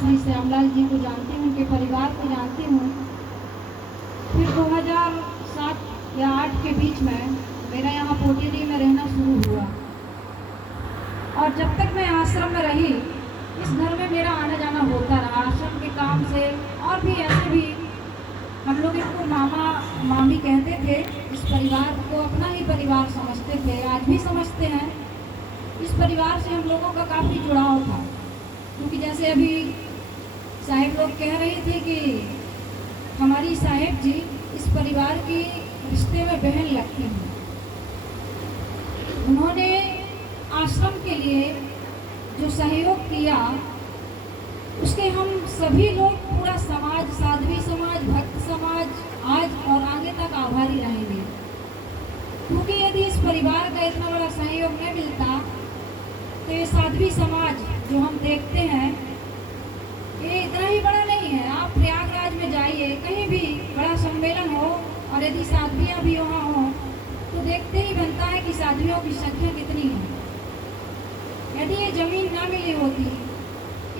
श्री श्यामलाल जी को जानती हूँ, उनके परिवार को जानती हूँ। फिर 2007 या 8 के बीच में मेरा यहाँ पोटियरी में रहना शुरू हुआ, और जब तक मैं आश्रम में रही इस घर में मेरा आना जाना होता रहा आश्रम के काम से। और भी ऐसे भी हम लोग इनको मामा मामी कहते थे। इस परिवार को अपना ही परिवार समझते थे, आज भी समझते हैं। इस परिवार से हम लोगों का काफ़ी जुड़ाव था, क्योंकि जैसे अभी साहिब लोग कह रहे थे कि हमारी साहिब जी इस परिवार की रिश्ते में बहन लगती हैं। उन्होंने आश्रम के लिए जो सहयोग किया उसके हम सभी लोग, पूरा समाज, साध्वी समाज, भक्त समाज आज और आगे तक आभारी रहेंगे। क्योंकि यदि इस परिवार का इतना बड़ा सहयोग नहीं मिलता तो ये साध्वी समाज जो हम देखते हैं ये इतना ही बड़ा नहीं है। आप प्रयागराज में जाइए, कहीं भी बड़ा सम्मेलन हो और यदि साध्वियाँ भी वहाँ हो तो देखते ही बनता है कि साध्वियों की संख्या कितनी है। यदि ये जमीन ना मिली होती,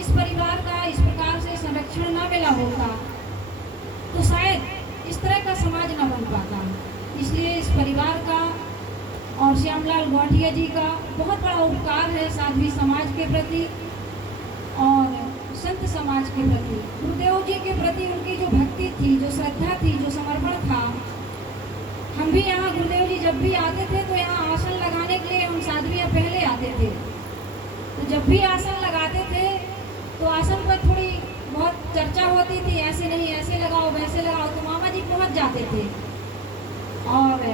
इस परिवार का इस प्रकार से संरक्षण ना मिला होता तो शायद इस तरह का समाज ना बन पाता। इसलिए इस परिवार का और श्यामलाल गौटिया जी का बहुत बड़ा उपकार है साध्वी समाज के प्रति और संत समाज के प्रति। गुरुदेव जी के प्रति उनकी जो भक्ति थी, जो श्रद्धा थी, जो समर्पण था। हम भी यहाँ गुरुदेव जी जब भी आते थे तो यहाँ आसन लगाने के लिए हम साध्वियाँ पहले आते थे। तो जब भी आसन लगाते थे तो आसन पर थोड़ी बहुत चर्चा होती थी, ऐसे नहीं ऐसे लगाओ वैसे लगाओ, तो मामा जी पहुँच जाते थे। और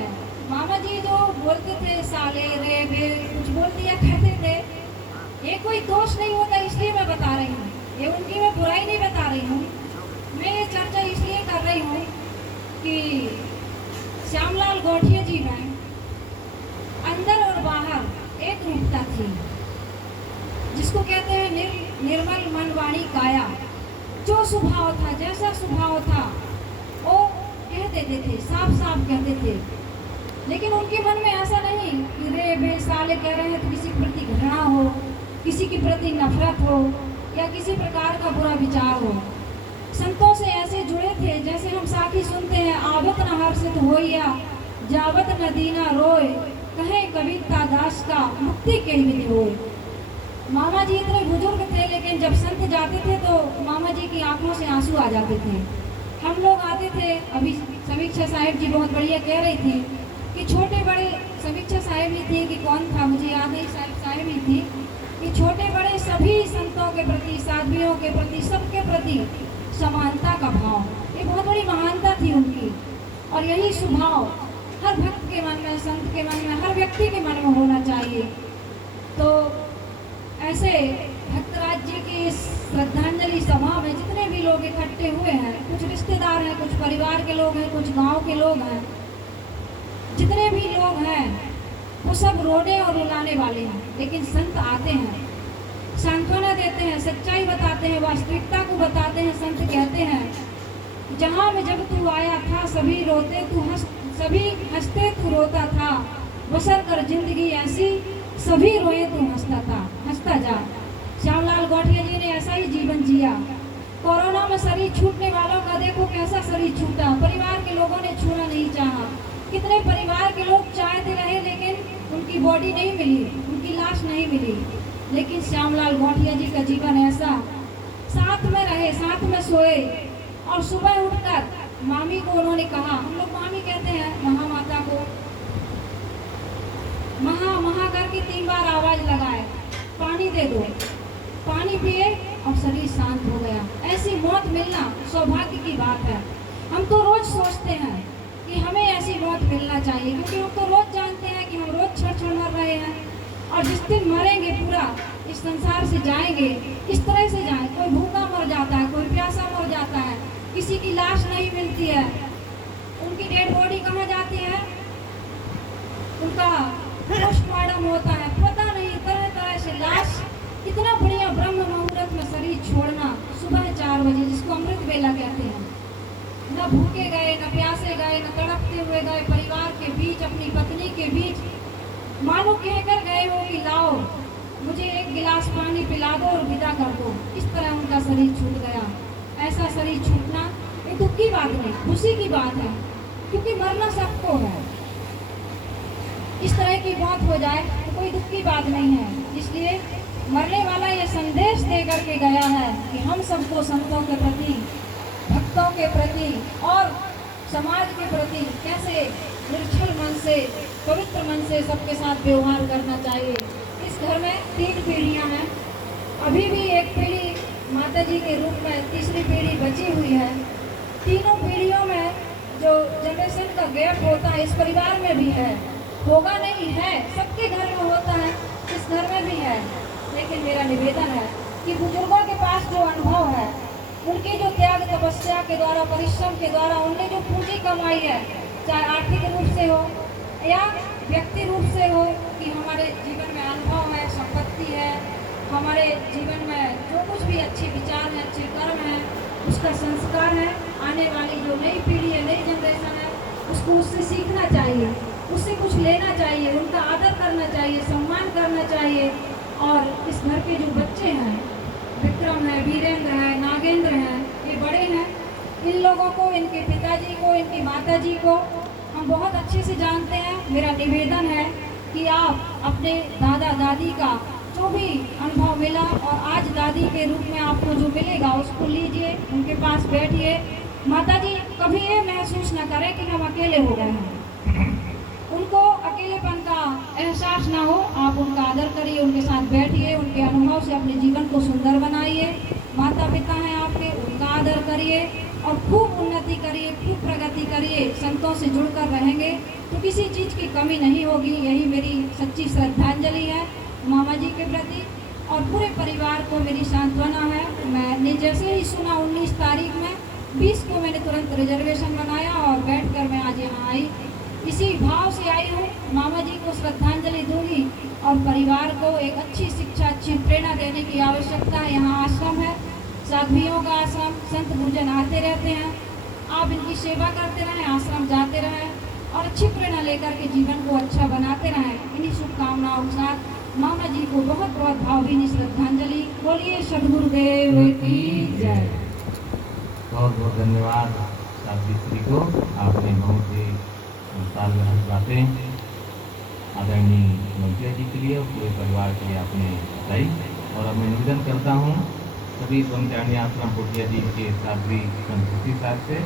मामा जी जो बोलते थे साले रे बे कुछ बोल दिया करते थे, ये कोई दोष नहीं होता, इसलिए मैं बता रही हूँ। ये उनकी मैं बुराई नहीं बता रही हूँ, मैं ये चर्चा इसलिए कर रही हूँ कि श्यामलाल गौटिया जी में अंदर और बाहर एक रूपता थी, जिसको कहते हैं निर्मल मन वाणी काया। जो स्वभाव था, जैसा स्वभाव था वो कह देते थे, साफ साफ कहते थे। लेकिन उनके मन में ऐसा नहीं कि रे बे साले कह रहे हैं तो किसी के प्रति घृणा हो, किसी के प्रति नफरत हो या किसी प्रकार का बुरा विचार हो। संतों से ऐसे जुड़े थे जैसे हम साखी सुनते हैं, आवत न हर्षित होइया जावत न दीना रोए, कहे कविता दास का मुक्ति के विधि होए। मामा जी इतने बुजुर्ग थे, लेकिन जब संत जाते थे तो मामा जी की आंखों से आंसू आ जाते थे। हम लोग आते थे, अभी समीक्षा साहिब जी बहुत बढ़िया कह रही थी कि छोटे बड़े, समीक्षा साहिब ही थी कि कौन था मुझे याद नहीं, साहिब ही थी कि छोटे बड़े सभी संतों के प्रति, साध्वियों के प्रति, सबके प्रति समानता का भाव, ये बहुत बड़ी महानता थी उनकी। और यही स्वभाव हर भक्त के मन में, संत के मन में, हर व्यक्ति के मन में होना चाहिए। तो ऐसे भक्तराज जी की श्रद्धांजलि सभा में जितने भी लोग इकट्ठे हुए हैं, कुछ रिश्तेदार हैं, कुछ परिवार के लोग हैं, कुछ गांव के लोग हैं, जितने भी लोग हैं वो सब रोने और रुलाने वाले हैं। लेकिन संत आते हैं, सांत्वना देते हैं, सच्चाई बताते हैं, वास्तविकता को बताते हैं। संत कहते हैं जहाँ में जब तू आया था सभी रोते तू सभी हंसते तू रोता था, बसर कर जिंदगी ऐसी सभी रोए तू हंसता जा। श्यामलाल गौटिया जी ने ऐसा ही जीवन जिया। कोरोना में शरीर छूटने वालों का देखो कैसा शरीर छूटा, परिवार के लोगों ने छूना नहीं चाहा। कितने परिवार के लोग चाहते रहे लेकिन उनकी बॉडी नहीं मिली, उनकी लाश नहीं मिली। लेकिन श्यामलाल गौटिया जी का जीवन ऐसा, साथ में रहे, साथ में सोए, और सुबह उठकर मामी को उन्होंने कहा, हम लोग मामी कहते हैं महामाता को, महा करके 3 बार आवाज लगाए, पानी दे दो, पानी पिए और शरीर शांत हो गया। ऐसी मौत मिलना सौभाग्य की बात है। हम तो रोज सोचते हैं कि हमें ऐसी मौत मिलना चाहिए, क्योंकि हम तो रोज जानते हैं कि हम रोज क्षण मर रहे हैं, और जिस दिन मरेंगे पूरा इस संसार से जाएंगे, इस तरह से जाए, कोई भूखा मर जाता है, कोई प्यासा मर जाता है, किसी की लाश नहीं मिलती है, उनकी डेड बॉडी कहाँ जाती है, उनका पोस्टमार्टम होता है, पता नहीं, तरह तरह से लाश। इतना बढ़िया ब्रह्म मुहूर्त में शरीर छोड़ना सुबह 4 बजे, जिसको अमृत बेला कहते हैं। न भूखे गए, न प्यासे गए, न तड़पते हुए गए, परिवार के बीच, अपनी पत्नी के बीच, मानो कहकर गए हो कि लाओ मुझे एक गिलास पानी पिला दो और विदा कर दो। इस तरह उनका शरीर छूट गया। ऐसा शरीर छूटना ये दुख की बात नहीं, खुशी की बात है, क्योंकि मरना सबको है। इस तरह की मौत हो जाए तो कोई दुख की बात नहीं है। इसलिए मरने वाला ये संदेश दे करके गया है कि हम सबको संतों के प्रति, भक्तों के प्रति और समाज के प्रति कैसे निर्छल मन से, पवित्र मन से सबके साथ व्यवहार करना चाहिए। इस घर में 3 पीढ़ियां हैं। अभी भी एक पीढ़ी माता जी के रूप में, तीसरी पीढ़ी बची हुई है। तीनों पीढ़ियों में जो जनरेशन का गैप होता है इस परिवार में भी है, होगा नहीं है, सबके घर में होता है, इस घर में भी है। लेकिन मेरा निवेदन है कि बुजुर्गों के पास जो अनुभव है, उनकी जो त्याग तपस्या के द्वारा, परिश्रम के द्वारा उनने जो पूंजी कमाई है, चाहे आर्थिक रूप से हो या व्यक्ति रूप से हो, कि हमारे जीवन में अनुभव है, संपत्ति है, हमारे जीवन में जो कुछ भी अच्छे विचार हैं, अच्छे कर्म हैं, उसका संस्कार है। आने वाली जो नई पीढ़ी है, नई जनरेशन है, उसको उससे सीखना चाहिए, उससे कुछ लेना चाहिए, उनका आदर करना चाहिए, सम्मान करना चाहिए। और इस घर के जो बच्चे हैं, विक्रम है, वीरेंद्र है, नागेंद्र है, ये बड़े हैं। इन लोगों को, इनके पिताजी को, इनकी माताजी को हम बहुत अच्छे से जानते हैं। मेरा निवेदन है कि आप अपने दादा दादी का जो भी अनुभव मिला और आज दादी के रूप में आपको जो मिलेगा उसको लीजिए, उनके पास बैठिए। माताजी कभी ये महसूस न करें कि हम अकेले हो गए हैं, उनको अकेलेपन का एहसास ना हो। आप उनका आदर करिए, उनके साथ बैठिए, उनके अनुभव से अपने जीवन को सुंदर बनाइए। माता पिता हैं आपके, उनका आदर करिए और खूब उन्नति करिए, खूब प्रगति करिए। संतों से जुड़कर रहेंगे तो किसी चीज़ की कमी नहीं होगी। यही मेरी सच्ची श्रद्धांजलि है मामा जी के प्रति और पूरे परिवार को मेरी सांत्वना है। मैंने जैसे ही सुना 19 तारीख में, 20 को मैंने तुरंत रिजर्वेशन बनाया और बैठकर मैं आज यहाँ आई। इसी भाव से आई हूँ, मामा जी को श्रद्धांजलि दूंगी और परिवार को एक अच्छी शिक्षा, अच्छी प्रेरणा देने की आवश्यकता है। यहाँ आश्रम है, साध्वियों का आश्रम, संत गुरुजन आते रहते हैं। आप इनकी सेवा करते रहें, आश्रम जाते रहें और अच्छी प्रेरणा लेकर के जीवन को अच्छा बनाते रहें। इन्हीं शुभकामनाओं के साथ मामा जी को बहुत बहुत भावभीनी श्रद्धांजलि। बोलिए सद्गुरुदेव की जय। बहुत बहुत धन्यवाद सावित्री को, आपने बहुत ही साल बातें आदरणीय मुखिया जी के लिए और पूरे परिवार के लिए आपने बताई। और अब मैं निवेदन करता हूँ सभी ब्रह्मचारिणी आश्रम पोटिया जी के साध्वी संस्कृति साथ से